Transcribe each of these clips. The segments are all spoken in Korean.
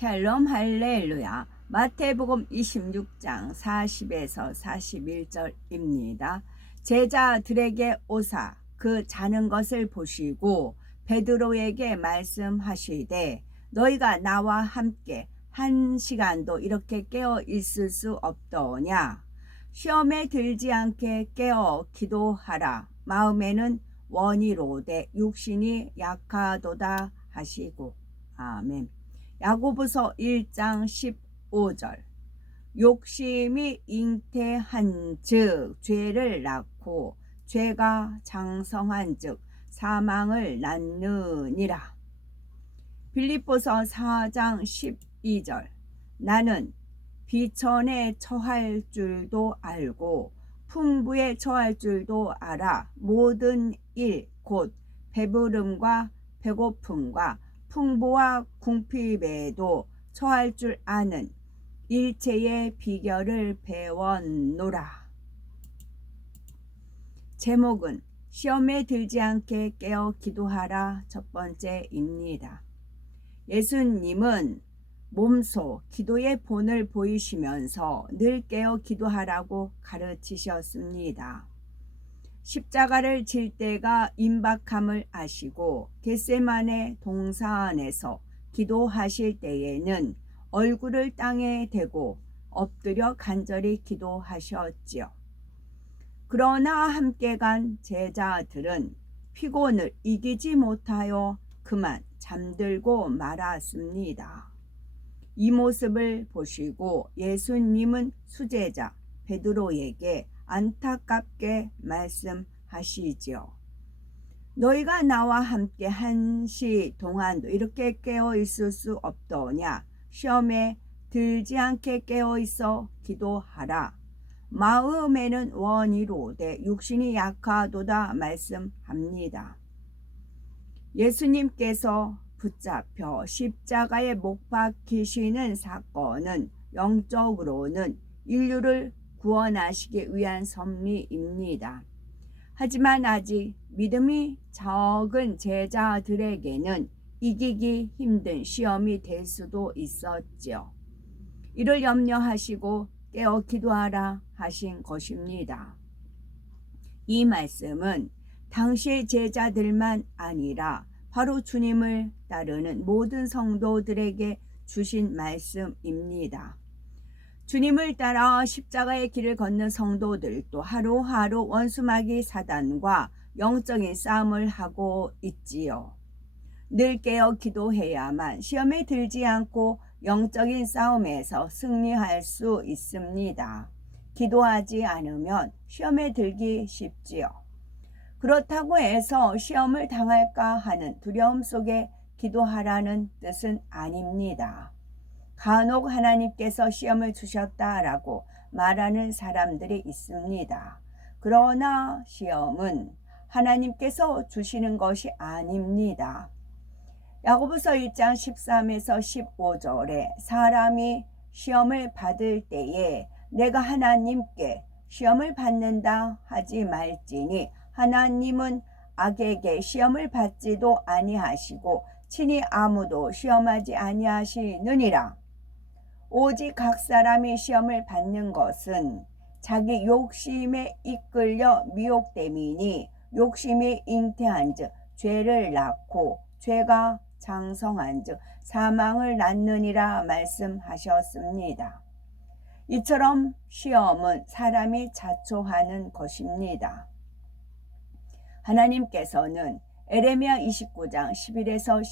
샬롬 할렐루야. 마태복음 26장 40에서 41절입니다. 제자들에게 오사 그 자는 것을 보시고 베드로에게 말씀하시되 너희가 나와 함께 한 시간도 이렇게 깨어 있을 수 없더냐. 시험에 들지 않게 깨어 기도하라. 마음에는 원이로되 육신이 약하도다 하시고. 아멘. 야고보서 1장 15절. 욕심이 잉태한 즉 죄를 낳고 죄가 장성한 즉 사망을 낳느니라. 빌립보서 4장 12절. 나는 비천에 처할 줄도 알고 풍부에 처할 줄도 알아. 모든 일 곧 배부름과 배고픔과 풍부와 궁핍에도 처할 줄 아는 일체의 비결을 배웠노라. 제목은 시험에 들지 않게 깨어 기도하라 첫 번째입니다. 예수님은 몸소 기도의 본을 보이시면서 늘 깨어 기도하라고 가르치셨습니다. 십자가를 질 때가 임박함을 아시고 겟세마네 동산에서 기도하실 때에는 얼굴을 땅에 대고 엎드려 간절히 기도하셨지요. 그러나 함께 간 제자들은 피곤을 이기지 못하여 그만 잠들고 말았습니다. 이 모습을 보시고 예수님은 수제자 베드로에게 안타깝게 말씀하시지요. 너희가 나와 함께 한 시 동안도 이렇게 깨어 있을 수 없더냐. 시험에 들지 않게 깨어 있어 기도하라. 마음에는 원이로되 육신이 약하도다 말씀합니다. 예수님께서 붙잡혀 십자가에 못 박히시는 사건은 영적으로는 인류를 구원하시기 위한 섭리입니다. 하지만 아직 믿음이 적은 제자들에게는 이기기 힘든 시험이 될 수도 있었지요. 이를 염려하시고 깨어 기도하라 하신 것입니다. 이 말씀은 당시의 제자들만 아니라 바로 주님을 따르는 모든 성도들에게 주신 말씀입니다. 주님을 따라 십자가의 길을 걷는 성도들도 하루하루 원수마귀 사단과 영적인 싸움을 하고 있지요. 늘 깨어 기도해야만 시험에 들지 않고 영적인 싸움에서 승리할 수 있습니다. 기도하지 않으면 시험에 들기 쉽지요. 그렇다고 해서 시험을 당할까 하는 두려움 속에 기도하라는 뜻은 아닙니다. 간혹 하나님께서 시험을 주셨다라고 말하는 사람들이 있습니다. 그러나 시험은 하나님께서 주시는 것이 아닙니다. 야고보서 1장 13에서 15절에 사람이 시험을 받을 때에 내가 하나님께 시험을 받는다 하지 말지니 하나님은 악에게 시험을 받지도 아니하시고 친히 아무도 시험하지 아니하시느니라. 오직 각 사람이 시험을 받는 것은 자기 욕심에 이끌려 미혹됨이니 욕심이 잉태한 즉 죄를 낳고 죄가 장성한 즉 사망을 낳느니라 말씀하셨습니다. 이처럼 시험은 사람이 자초하는 것입니다. 하나님께서는 에레미야 29장 11에서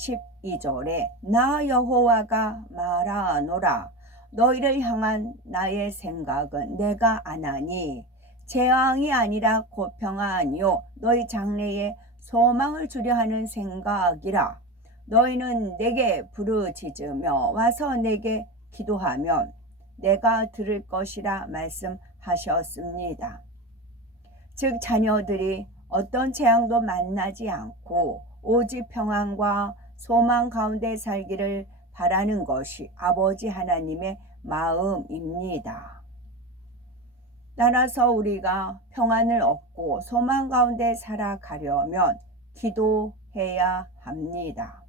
12절에 나 여호와가 말하노라. 너희를 향한 나의 생각은 내가 아나니 재앙이 아니라 곧 평안이요 너희 장래에 소망을 주려 하는 생각이라. 너희는 내게 부르짖으며 와서 내게 기도하면 내가 들을 것이라 말씀하셨습니다. 즉 자녀들이 어떤 재앙도 만나지 않고 오직 평안과 소망 가운데 살기를 바라는 것이 아버지 하나님의 마음입니다. 따라서 우리가 평안을 얻고 소망 가운데 살아가려면 기도해야 합니다.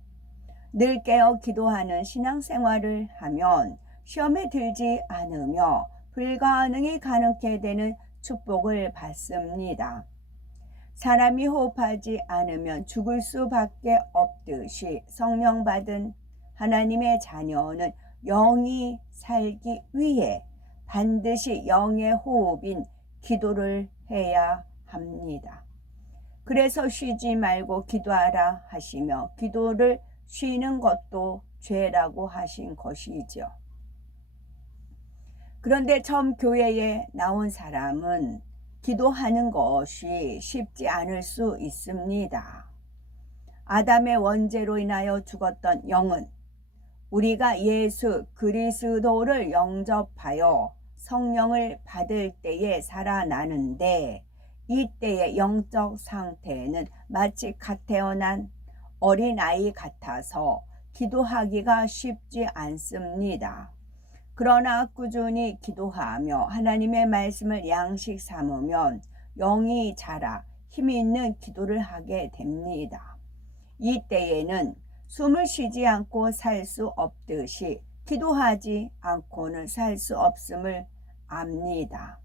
늘 깨어 기도하는 신앙생활을 하면 시험에 들지 않으며 불가능이 가능케 되는 축복을 받습니다. 사람이 호흡하지 않으면 죽을 수밖에 없듯이 성령 받은 하나님의 자녀는 영이 살기 위해 반드시 영의 호흡인 기도를 해야 합니다. 그래서 쉬지 말고 기도하라 하시며 기도를 쉬는 것도 죄라고 하신 것이죠. 그런데 처음 교회에 나온 사람은 기도하는 것이 쉽지 않을 수 있습니다. 아담의 원죄로 인하여 죽었던 영은 우리가 예수 그리스도를 영접하여 성령을 받을 때에 살아나는데, 이때의 영적 상태는 마치 갓 태어난 어린아이 같아서 기도하기가 쉽지 않습니다. 그러나 꾸준히 기도하며 하나님의 말씀을 양식 삼으면 영이 자라 힘 있는 기도를 하게 됩니다. 이때에는 숨을 쉬지 않고 살 수 없듯이 기도하지 않고는 살 수 없음을 압니다.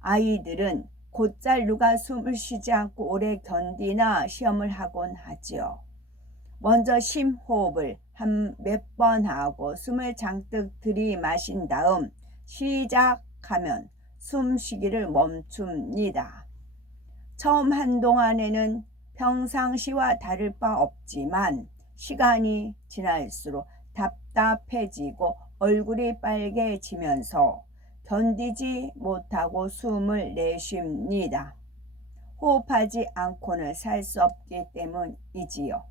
아이들은 곧잘 누가 숨을 쉬지 않고 오래 견디나 시험을 하곤 하지요. 먼저 심호흡을 한 몇 번 하고 숨을 잔뜩 들이마신 다음 시작하면 숨쉬기를 멈춥니다. 처음 한동안에는 평상시와 다를 바 없지만 시간이 지날수록 답답해지고 얼굴이 빨개지면서 견디지 못하고 숨을 내쉽니다. 호흡하지 않고는 살 수 없기 때문이지요.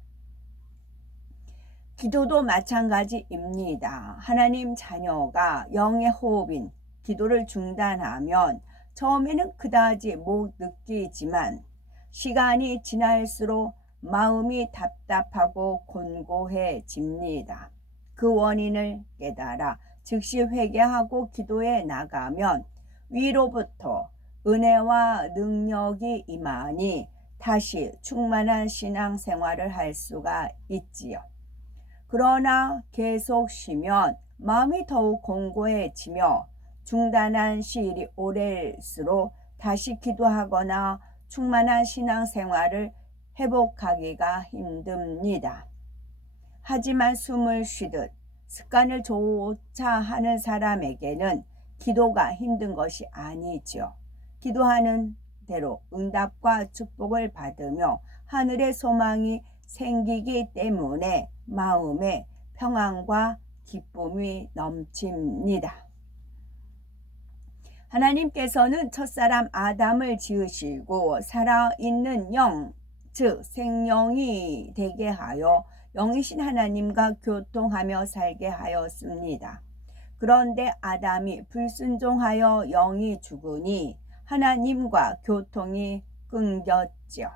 기도도 마찬가지입니다. 하나님 자녀가 영의 호흡인 기도를 중단하면 처음에는 그다지 못 느끼지만 시간이 지날수록 마음이 답답하고 곤고해집니다. 그 원인을 깨달아 즉시 회개하고 기도에 나가면 위로부터 은혜와 능력이 임하니 다시 충만한 신앙생활을 할 수가 있지요. 그러나 계속 쉬면 마음이 더욱 공고해지며 중단한 시일이 오래일수록 다시 기도하거나 충만한 신앙생활을 회복하기가 힘듭니다. 하지만 숨을 쉬듯 습관을 조차 하는 사람에게는 기도가 힘든 것이 아니죠. 기도하는 대로 응답과 축복을 받으며 하늘의 소망이 생기기 때문에 마음에 평안과 기쁨이 넘칩니다. 하나님께서는 첫사람 아담을 지으시고 살아있는 영, 즉 생명이 되게 하여 영이신 하나님과 교통하며 살게 하였습니다. 그런데 아담이 불순종하여 영이 죽으니 하나님과 교통이 끊겼죠.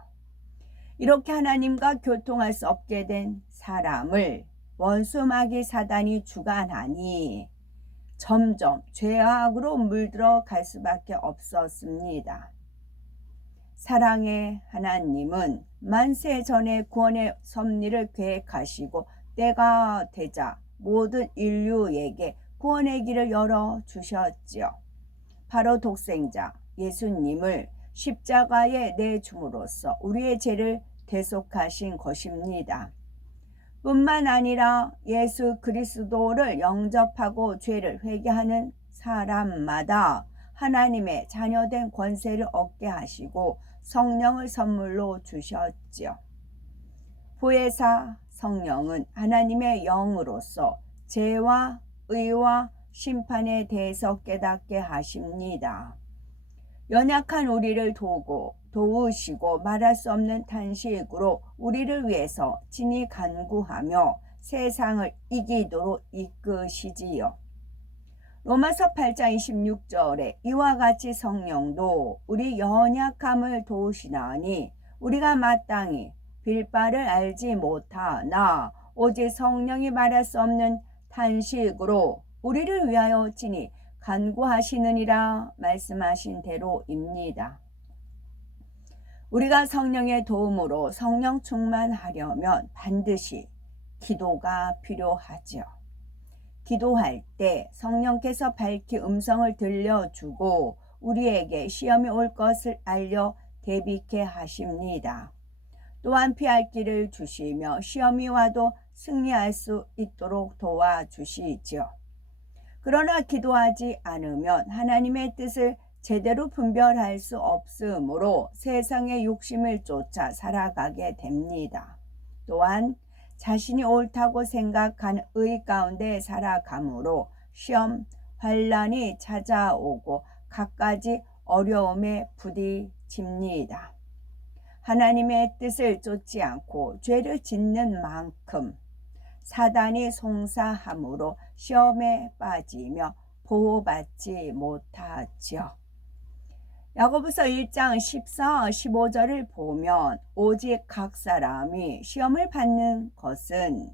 이렇게 하나님과 교통할 수 없게 된 사람을 원수 마귀 사단이 주관하니 점점 죄악으로 물들어 갈 수밖에 없었습니다. 사랑의 하나님은 만세 전에 구원의 섭리를 계획하시고 때가 되자 모든 인류에게 구원의 길을 열어주셨지요. 바로 독생자 예수님을 십자가에 내줌으로써 우리의 죄를 대속하신 것입니다. 뿐만 아니라 예수 그리스도를 영접하고 죄를 회개하는 사람마다 하나님의 자녀된 권세를 얻게 하시고 성령을 선물로 주셨지요. 보혜사 성령은 하나님의 영으로서 죄와 의와 심판에 대해서 깨닫게 하십니다. 연약한 우리를 도우시고 말할 수 없는 탄식으로 우리를 위해서 친히 간구하며 세상을 이기도록 이끄시지요. 로마서 8장 26절에 이와 같이 성령도 우리 연약함을 도우시나니 우리가 마땅히 빌 바를 알지 못하나 오직 성령이 말할 수 없는 탄식으로 우리를 위하여 친히 간구하시느니라 말씀하신 대로입니다. 우리가 성령의 도움으로 성령 충만하려면 반드시 기도가 필요하죠. 기도할 때 성령께서 밝히 음성을 들려주고 우리에게 시험이 올 것을 알려 대비케 하십니다. 또한 피할 길을 주시며 시험이 와도 승리할 수 있도록 도와주시죠. 그러나 기도하지 않으면 하나님의 뜻을 제대로 분별할 수 없으므로 세상의 욕심을 쫓아 살아가게 됩니다. 또한 자신이 옳다고 생각하는 의 가운데 살아가므로 시험, 환란이 찾아오고 갖가지 어려움에 부딪힙니다. 하나님의 뜻을 쫓지 않고 죄를 짓는 만큼 사단이 송사함으로 시험에 빠지며 보호받지 못하죠. 야고보서 1장 14, 15절을 보면 오직 각 사람이 시험을 받는 것은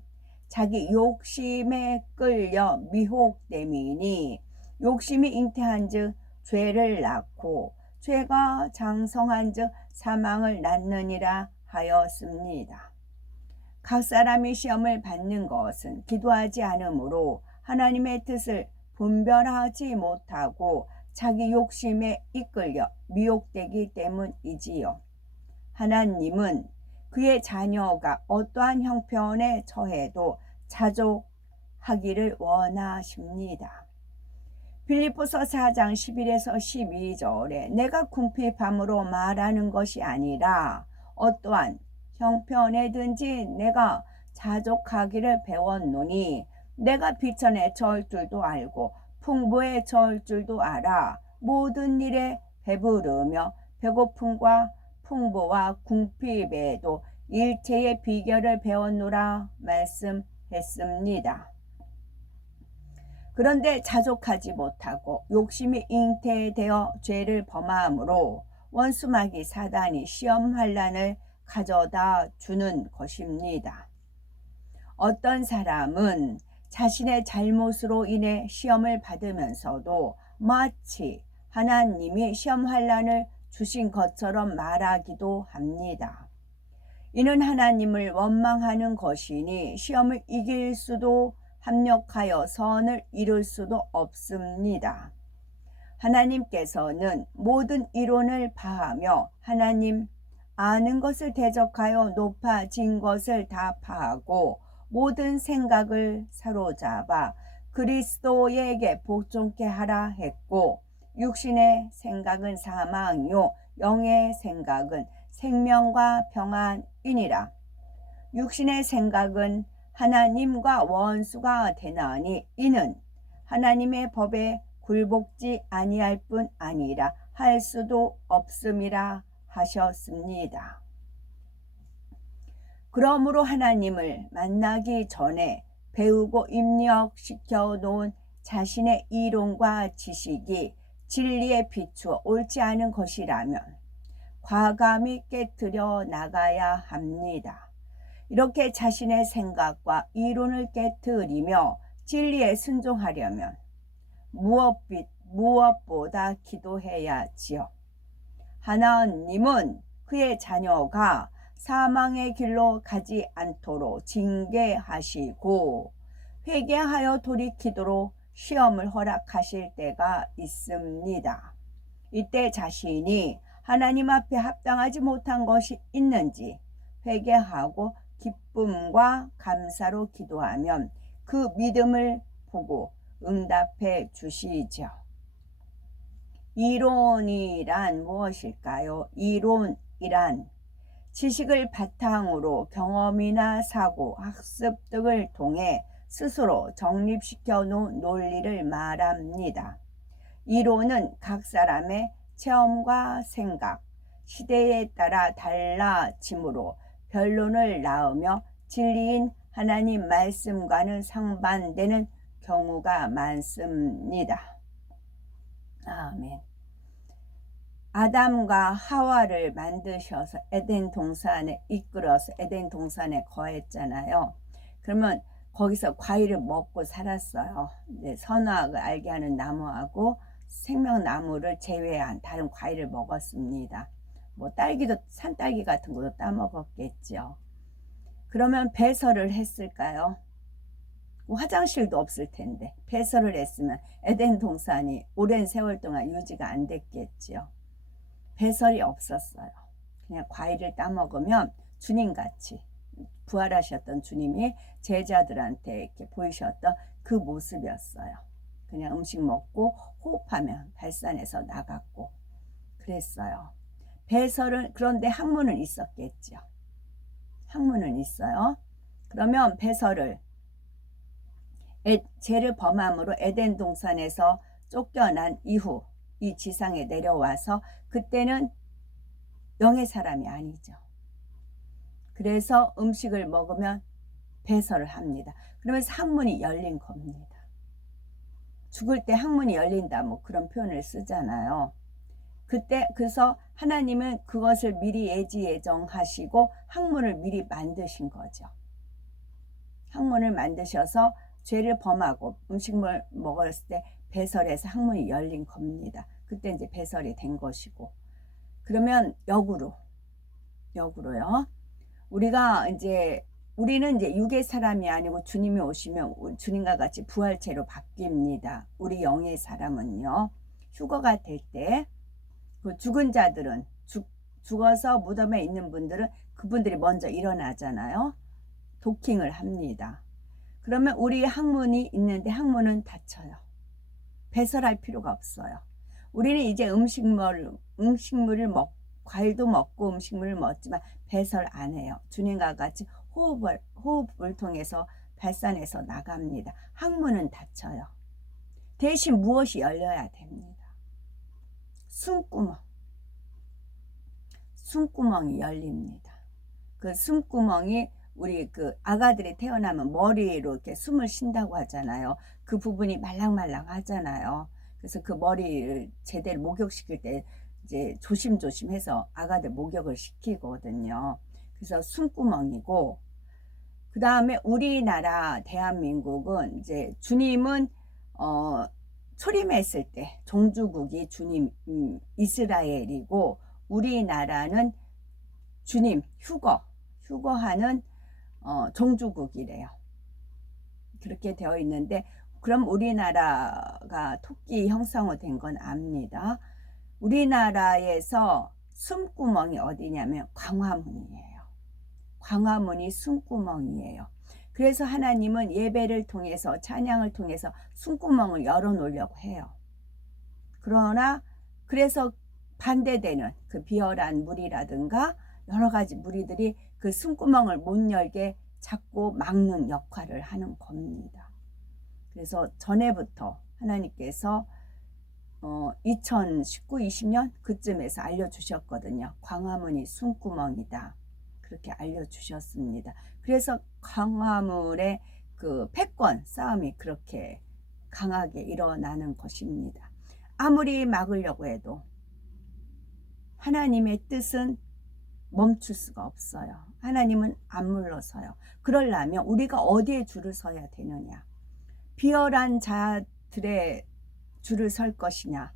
자기 욕심에 끌려 미혹됨이니 욕심이 잉태한 즉 죄를 낳고 죄가 장성한 즉 사망을 낳느니라 하였습니다. 각 사람이 시험을 받는 것은 기도하지 않으므로 하나님의 뜻을 분별하지 못하고 자기 욕심에 이끌려 미혹되기 때문이지요. 하나님은 그의 자녀가 어떠한 형편에 처해도 자족하기를 원하십니다. 빌립보서 4장 11에서 12절에 내가 궁핍함으로 말하는 것이 아니라 어떠한 형편에든지 내가 자족하기를 배웠노니 내가 비천에 처할 줄도 알고 풍부에 처할 줄도 알아 모든 일에 배부르며 배고픔과 풍부와 궁핍에도 일체의 비결을 배웠노라 말씀했습니다. 그런데 자족하지 못하고 욕심이 잉태되어 죄를 범함으로 원수마귀 사단이 시험 환란을 가져다 주는 것입니다. 어떤 사람은 자신의 잘못으로 인해 시험을 받으면서도 마치 하나님이 시험 환란을 주신 것처럼 말하기도 합니다. 이는 하나님을 원망하는 것이니 시험을 이길 수도 합력하여 선을 이룰 수도 없습니다. 하나님께서는 모든 이론을 파하며 하나님 아는 것을 대적하여 높아진 것을 다 파하고 모든 생각을 사로잡아 그리스도에게 복종케 하라 했고 육신의 생각은 사망이요 영의 생각은 생명과 평안이니라. 육신의 생각은 하나님과 원수가 되나니 이는 하나님의 법에 굴복지 아니할 뿐 아니라 할 수도 없음이라 하셨습니다. 그러므로 하나님을 만나기 전에 배우고 입력시켜 놓은 자신의 이론과 지식이 진리에 비추어 옳지 않은 것이라면 과감히 깨트려 나가야 합니다. 이렇게 자신의 생각과 이론을 깨트리며 진리에 순종하려면 무엇보다 기도해야지요. 하나님은 그의 자녀가 사망의 길로 가지 않도록 징계하시고 회개하여 돌이키도록 시험을 허락하실 때가 있습니다. 이때 자신이 하나님 앞에 합당하지 못한 것이 있는지 회개하고 기쁨과 감사로 기도하면 그 믿음을 보고 응답해 주시죠. 이론이란 무엇일까요? 이론이란 지식을 바탕으로 경험이나 사고, 학습 등을 통해 스스로 정립시켜 놓은 논리를 말합니다. 이론은 각 사람의 체험과 생각, 시대에 따라 달라지므로 변론을 낳으며 진리인 하나님 말씀과는 상반되는 경우가 많습니다. 아멘. 아담과 하와를 만드셔서 에덴 동산에 이끌어서 에덴 동산에 거했잖아요. 그러면 거기서 과일을 먹고 살았어요. 선악을 알게 하는 나무하고 생명나무를 제외한 다른 과일을 먹었습니다. 뭐 딸기도 산딸기 같은 것도 따먹었겠죠. 그러면 배설을 했을까요? 화장실도 없을 텐데 배설을 했으면 에덴 동산이 오랜 세월 동안 유지가 안 됐겠지요. 배설이 없었어요. 그냥 과일을 따먹으면 주님같이 부활하셨던 주님이 제자들한테 이렇게 보이셨던 그 모습이었어요. 그냥 음식 먹고 호흡하면 발산해서 나갔고 그랬어요. 배설은 그런데 학문은 있었겠죠. 학문은 있어요. 그러면 배설을 죄를 범함으로 에덴 동산에서 쫓겨난 이후 이 지상에 내려와서 그때는 영의 사람이 아니죠. 그래서 음식을 먹으면 배설을 합니다. 그러면서 학문이 열린 겁니다. 죽을 때 학문이 열린다 뭐 그런 표현을 쓰잖아요. 그때 그래서 하나님은 그것을 미리 예지예정하시고 학문을 미리 만드신 거죠. 학문을 만드셔서 죄를 범하고 음식물 먹었을 때 배설해서 학문이 열린 겁니다. 그때 이제 배설이 된 것이고. 그러면 역으로요. 우리는 이제 육의 사람이 아니고 주님이 오시면 주님과 같이 부활체로 바뀝니다. 우리 영의 사람은요. 휴거가 될 때 그 죽은 자들은 죽어서 무덤에 있는 분들은 그분들이 먼저 일어나잖아요. 도킹을 합니다. 그러면 우리 학문이 있는데 학문은 닫혀요. 배설할 필요가 없어요. 우리는 이제 음식물을 과일도 먹고 음식물을 먹지만 배설 안 해요. 주님과 같이 호흡을 통해서 발산해서 나갑니다. 학문은 닫혀요. 대신 무엇이 열려야 됩니다. 숨구멍이 열립니다. 그 숨구멍이 우리 그 아가들이 태어나면 머리로 이렇게 숨을 쉰다고 하잖아요. 그 부분이 말랑말랑 하잖아요. 그래서 그 머리를 제대로 목욕시킬 때 이제 조심조심해서 아가들 목욕을 시키거든요. 그래서 숨구멍이고, 그 다음에 우리나라 대한민국은 이제 주님은 초림했을 때 종주국이 주님 이스라엘이고 우리나라는 주님 휴거하는 종주국이래요. 그렇게 되어 있는데 그럼 우리나라가 토끼 형상화된 건 압니다. 우리나라에서 숨구멍이 어디냐면 광화문이에요. 광화문이 숨구멍이에요. 그래서 하나님은 예배를 통해서 찬양을 통해서 숨구멍을 열어놓으려고 해요. 그러나 그래서 반대되는 그 비열한 무리라든가 여러 가지 무리들이 그 숨구멍을 못 열게 자꾸 막는 역할을 하는 겁니다. 그래서 전에부터 하나님께서 2019, 20년 그쯤에서 알려주셨거든요. 광화문이 숨구멍이다. 그렇게 알려주셨습니다. 그래서 광화문의 그 패권 싸움이 그렇게 강하게 일어나는 것입니다. 아무리 막으려고 해도 하나님의 뜻은 멈출 수가 없어요. 하나님은 안 물러서요. 그러려면 우리가 어디에 줄을 서야 되느냐? 비열한 자들의 줄을 설 것이냐?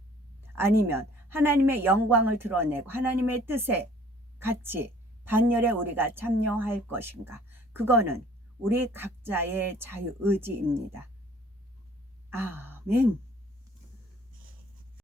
아니면 하나님의 영광을 드러내고 하나님의 뜻에 같이 반열에 우리가 참여할 것인가? 그거는 우리 각자의 자유의지입니다. 아멘.